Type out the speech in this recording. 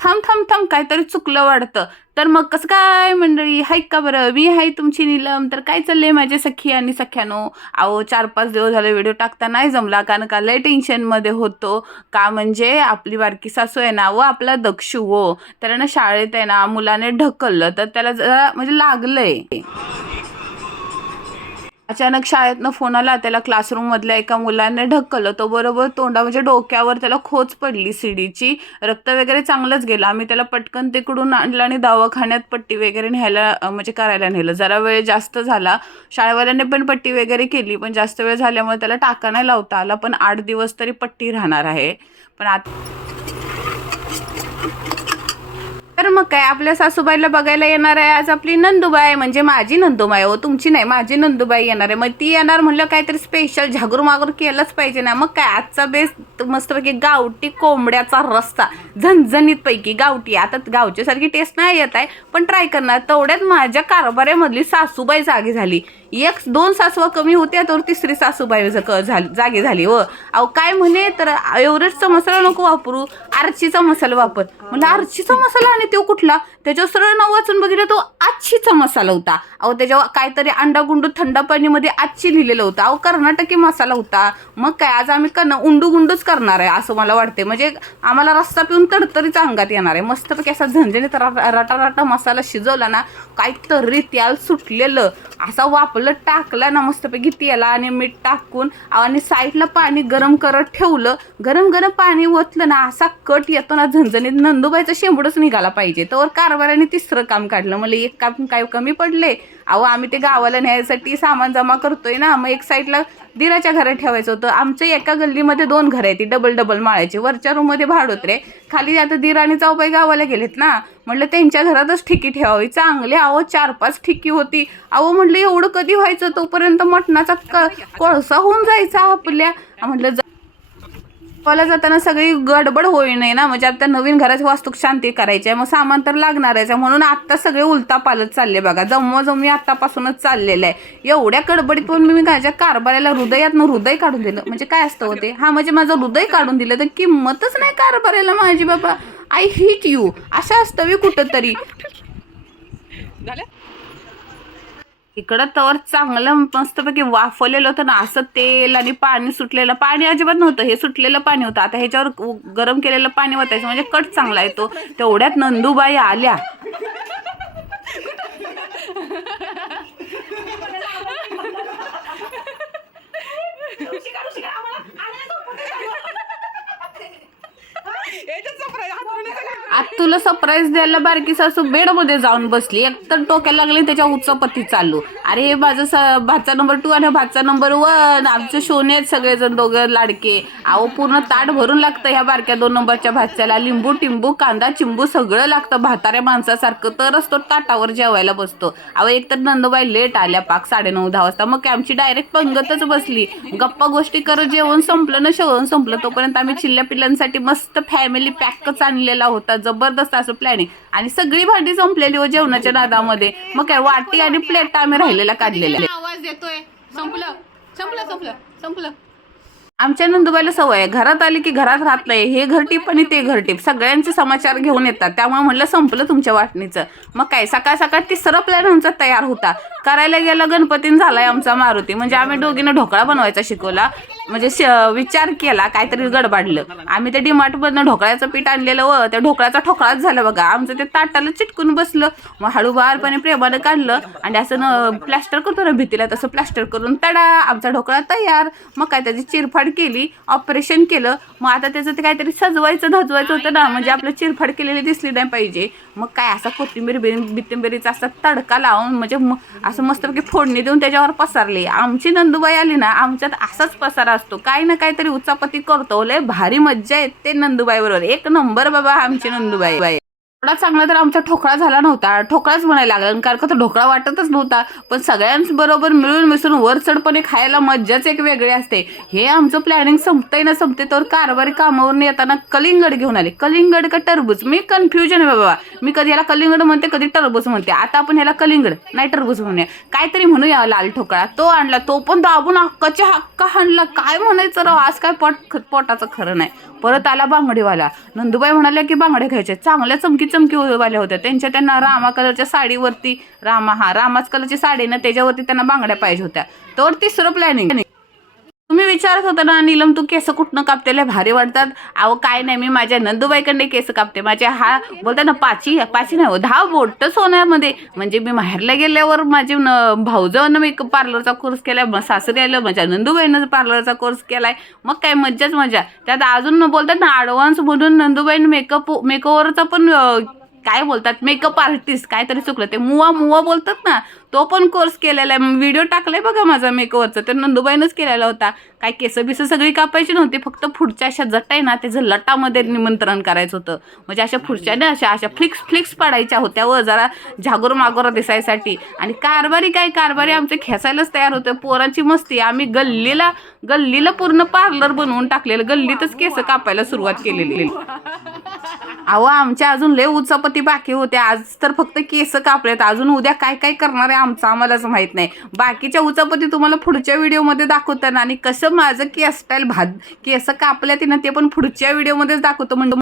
थांब थांब थांब काहीतरी चुकलं वाटतं तर मग कसं काय मंडळी? हाय का बरं? मी हाय तुमची नीलम. तर काय चाललंय माझे सखी आणि सख्यानो? अहो चार पाच दिवस झाले व्हिडिओ टाकता नाही जमला कारण का लय टेन्शनमध्ये होतो. का म्हणजे आपली बारकी सासू आहे ना व आपला दक्षू हो त्याला ना शाळेत आहे ना मुलाने ढकललं तर त्याला जरा म्हणजे लागलंय. अचानक शाळेतनं फोन आला त्याला क्लासरूम मधल्या एका मुलाने ढकललं. तो बरोबर तोंडा म्हणजे डोक्यावर त्याला खोच पडली सीडीची रक्त वगैरे चांगलंच गेलं. आम्ही त्याला पटकन तिकडून आणलं आणि दवाखान्यात पट्टी वगैरे न्यायला म्हणजे करायला नेलं. जरा वेळ जास्त झाला. शाळेवाल्याने पण पट्टी वगैरे केली पण जास्त वेळ झाल्यामुळे त्याला टाका नाही लावता आला. पण आठ दिवस तरी पट्टी राहणार आहे. पण आता तर मग काय आपल्या सासूबाईला बघायला येणार आहे आज आपली नंदुबाई म्हणजे माझी नंदुबाई हो तुमची नाही माझी नंदुबाई येणार आहे. मग ती येणार म्हणलं काहीतरी स्पेशल झागरू मागूर केलंच पाहिजे ना. मग काय आजचा बेस्ट मस्तपैकी गावठी कोंबड्याचा रस्ता झणझणीत पैकी गावठी. आता गावच्यासारखी टेस्ट नाही येत आहे पण ट्राय करणार. तेवढ्यात माझ्या कारभाऱ्यामधली सासूबाई जागी झाली. एक दोन सासवा कमी होत्या तर तिसरी सासूबाई ज- क- जागी झाली व अहो काय म्हणे तर एव्हरेस्टचा मसाला नको वापरू आर्चीचा मसाला वापर. म्हणलं आर्चीचा मसाला आणि तो कुठला? त्याच्यावर सरळ नाव वाचून बघितलं तो आच्छीचा मसाला होता. अहो त्याच्यावर काहीतरी अंडा गुंडू थंड पाणीमध्ये आच्छी लिहिलेलं होतं. अहो कर्नाटकी मसाला होता. मग काय आज आम्ही कर्ण उंडू गुंडूच करणार आहे असं मला वाटते म्हणजे आम्हाला रस्ता पिऊन तडतरीच अंगात येणार आहे. मस्तपैकी असा झंझणीत राटा रटा मसाला शिजवला ना काहीतरी त्याला सुटलेलं. असा वापलं टाकला ना मस्तपैकी तेला आणि मीठ टाकून आणि साईडला पाणी गरम करत ठेवलं. गरम गरम पाणी ओतलं ना असा कट येतो ना झणझणीत नंदुबाईचं शेंबडच निघाला पाहिजे. तर कारभाराने तिसरं काम काढलं. मला एक काम काय कमी पडले अहो आम्ही ते गावाला न्यायसाठी सामान जमा करतोय ना मग एक साईडला दिराच्या घरात ठेवायचं होतं. आमच्या एका गल्लीमध्ये दोन घरं आहेत ती डबल डबल माळायची. वरच्या रूममध्ये भाड होते खाली आता दीर आणि चौबाई गावाला गेलेत ना म्हटलं त्यांच्या घरातच ठिकी ठेवावी. चांगली अहो चार पाच ठिकी होती. अहो म्हटलं एवढं कधी व्हायचं तोपर्यंत मटणाचा क कोळसा होऊन जायचा आपल्या. म्हटलं कॉलेज जाताना सगळी गडबड होई नाही ना. म्हणजे आता नवीन घराची वास्तूक शांती करायची आहे. मग सामान तर लागणार आहे. म्हणून आत्ता सगळे उलता पालत चालले बघा. जमवा जमी आत्तापासूनच चाललेलं आहे. एवढ्या गडबडीत पण मी माझ्या कारभाराला हृदयातनं हृदय काढून दिलं. म्हणजे काय असतं होते हा म्हणजे माझं हृदय काढून दिलं. तर किंमतच नाही कारभाराला माझी बाबा. आय हिट यू असं असतं मी कुठंतरी. इकडं तवर चांगलं मस्तपैकी वाफवलेलं होतं ना. असं तेल आणि पाणी सुटलेलं. पाणी अजिबात नव्हतं. हे सुटलेलं पाणी होतं. आता ह्याच्यावर गरम केलेलं पाणी ओतायचं म्हणजे कट चांगला येतो. तेवढ्यात नंदुबाई आल्या. तुला सरप्राईज द्यायला बारकी सासू बेडमध्ये जाऊन बसली. एक तर डोक्याला लागली त्याच्या उच्चपती चालू. अरे हे माझं स- भाचा नंबर टू आणि भाचा नंबर वन आमचे शोने आहेत सगळेजण दोघं लाडके. अहो पूर्ण ताट भरून लागतं ह्या बारक्या दोन नंबरच्या भाच्याला. लिंबू टिंबू कांदा चिंबू सगळं लागतं. म्हाताऱ्या माणसासारखं तरच तो ताटावर जेवायला बसतो. अहो एक तर नंदबाई लेट आल्या पाक साडेनऊ दहा वाजता. मग काय आमची डायरेक्ट पंगतच बसली. गप्पा गोष्टी करत जेवण संपलं ना शेवण संपलं तोपर्यंत आम्ही चिल्ल्या पिल्लांसाठी मस्त फॅमिली पॅकच आणलेला होता. जबरदस्त असं प्लॅनिंग आणि सगळी भांडी संपलेली हो जेवणाच्या नादामध्ये मग काय वाटी आणि प्लेट आम्ही राहिलेल्या काढलेल्या आवाज येतोय संपलं. संपलं संपलं संपलं. आमच्या नंदुबाईला सवय आहे. घरात आली की घरात राहत नाही. हे घरटीप आणि ते घरटीप सगळ्यांचे समाचार घेऊन येतात. त्यामुळे म्हणलं संपलं तुमच्या वाटणीचं. मग काय सकाळ सकाळ तिसरा प्लॅन आमचा तयार होता. करायला गेला गणपतीन झालाय आमचा मारुती. म्हणजे आम्ही दोघीनं ढोकळा बनवायचा शिकवला. म्हणजे श- विचार केला काहीतरी गडबडलं. आम्ही ते डिमार्टमधनं ढोकळ्याचं पीठ आणलेलं व त्या ढोकळ्याचा ठोकळाच झाला बघा. आमचं ते ताटाला चिटकून बसलं. मग हळूवारपणे प्रेमानं काढलं आणि असं न प्लॅस्टर करतो ना भीतीला तसं प्लॅस्टर करून तडा आमचा ढोकळा तयार. मग काय त्याची चिरफाड केली ऑपरेशन केलं. मग आता त्याचं ते काहीतरी सजवायचं धजवायचं होतं ना म्हणजे आपलं चिरफाड केलेली दिसली नाही पाहिजे. मग काय असा कोथिंबीर बिर बिथिंबीरीचा असा तडका लावून म्हणजे म- असं मस्तपैकी फोडणी देऊन त्याच्यावर पसरली. आमची नंदुबाई आली ना आमच्यात असाच पसारा असतो. काही ना काहीतरी उचापती करतो. लय भारी मज्जा येते नंदुबाईबरोबर. एक नंबर बाबा आमची नंदुबाई. बाई एवढा चांगला तर आमचा ठोकळा झाला नव्हता. ठोकळाच म्हणायला लागला. कारण का तो ढोकळा वाटतच नव्हता. पण सगळ्यांबरोबर मिळून मिसळून वर चढपणे खायला मज्जाच एक वेगळी असते. हे आमचं प्लॅनिंग संपतंय ना संपते तर कारभारी कामावरून येताना कलिंगड घेऊन आले. कलिंगड का टरबूज? मी कन्फ्युजन आहे बाबा. मी कधी याला कलिंगड म्हणते कधी टरबूज म्हणते. आता आपण ह्याला कलिंगड नाही टरबूज म्हणूया. काहीतरी म्हणूया लाल ठोकळा. तो आणला. तो पण दाबून हक्काच्या हक्का हाणला. काय म्हणायचं राव? आज काय पोट पोटाचं खरं नाही. परत आला बांगडेवाला. नंदुबाई म्हणाल्या की बांगडे घ्यायचे चांगल्या चमकीत चमकी वाल्या होत्या. त्यांच्या त्यांना रामा कलरच्या साडीवरती रामा हा रामाच कलरची साडी ना त्याच्यावरती त्यांना बांगड्या पाहिजे होत्या. तर तिसरं प्लॅनिंग तुम्ही विचारत होता ना नीलम तू केस कुठनं कापते? लय भारी वाटतात. अहो काय नाही मी माझ्या नंदूबाईकडे केस कापते. माझ्या हा बोलतात ना पाची पाची नाही हो, दहा बोट सोन्यामध्ये. म्हणजे मी माहेरला गेल्यावर माझे न भाऊजानं मी पार्लरचा कोर्स केलाय मग सासरी आलं माझ्या नंदूबाईनं पार्लरचा कोर्स केलाय. मग काय मज्जाच मजा त्यात अजून बोलतात ना ॲडव्हान्स म्हणून नंदूबाईनं मेकअप मेकओवरचा पण काय बोलतात? मेकअप आर्टिस्ट काय तरी चुकलं. ते मुवा मुवा बोलतात ना तो पण कोर्स केलेला आहे. व्हिडिओ टाकलाय बघा माझा मेकअपवरचा तर नंदुबाईनंच केलेला होता. काय केस बिस सगळी कापायची नव्हती. फक्त पुढच्या अशा जटा आहे ना त्याचं लटामध्ये निमंत्रण करायचं होतं. म्हणजे अशा पुढच्या ना अशा अशा फ्लिक्स फ्लिक्स पाडायच्या होत्या व जरा झागोर मागोर दिसायसाठी. आणि कारभारी काय? कारभारी आमचे खेचायलाच तयार होते. पोरांची मस्ती. आम्ही गल्लीला गल्लीला पूर्ण पार्लर बनवून टाकलेलं. गल्लीतच केस कापायला सुरुवात केलेली. अहो आमच्या अजून लय उचापती बाकी होते आज तर फक्त केस कापलेत. अजून उद्या काय काय करणार आहे आमचं आम्हालाच माहीत नाही. बाकीच्या उचापती तुम्हाला पुढच्या व्हिडिओमध्ये दाखवताना आणि कसं माझं केस स्टाईल भात केस कापल्या ना ते पण पुढच्या व्हिडिओमध्येच दाखवतो. म्हणजे